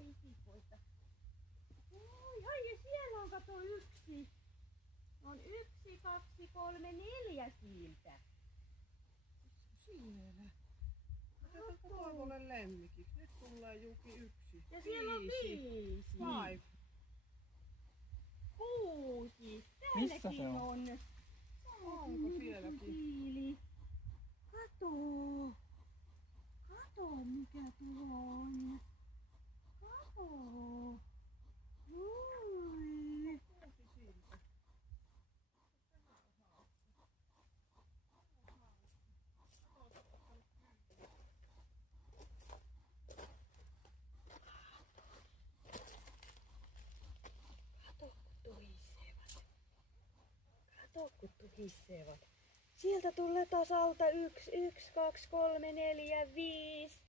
Isikoita. Ai, ja siellä on kato yksi. On 1, 2, 3, 4 siiltä. Siellä. Otetaan Toivolle lemmikiksi. Nyt tulee Juki 1. Ja siellä on 5. 5. 6. Missä Täälläkin se on? Onko sielläkin? Siili. Kato. Kato mikä tuo on. Kato. Ui. 6 siltä. Kato kun tuhisevat. Kato kun tuhisevat. Sieltä tulee taas alta 1, 2, 3, 4, 5.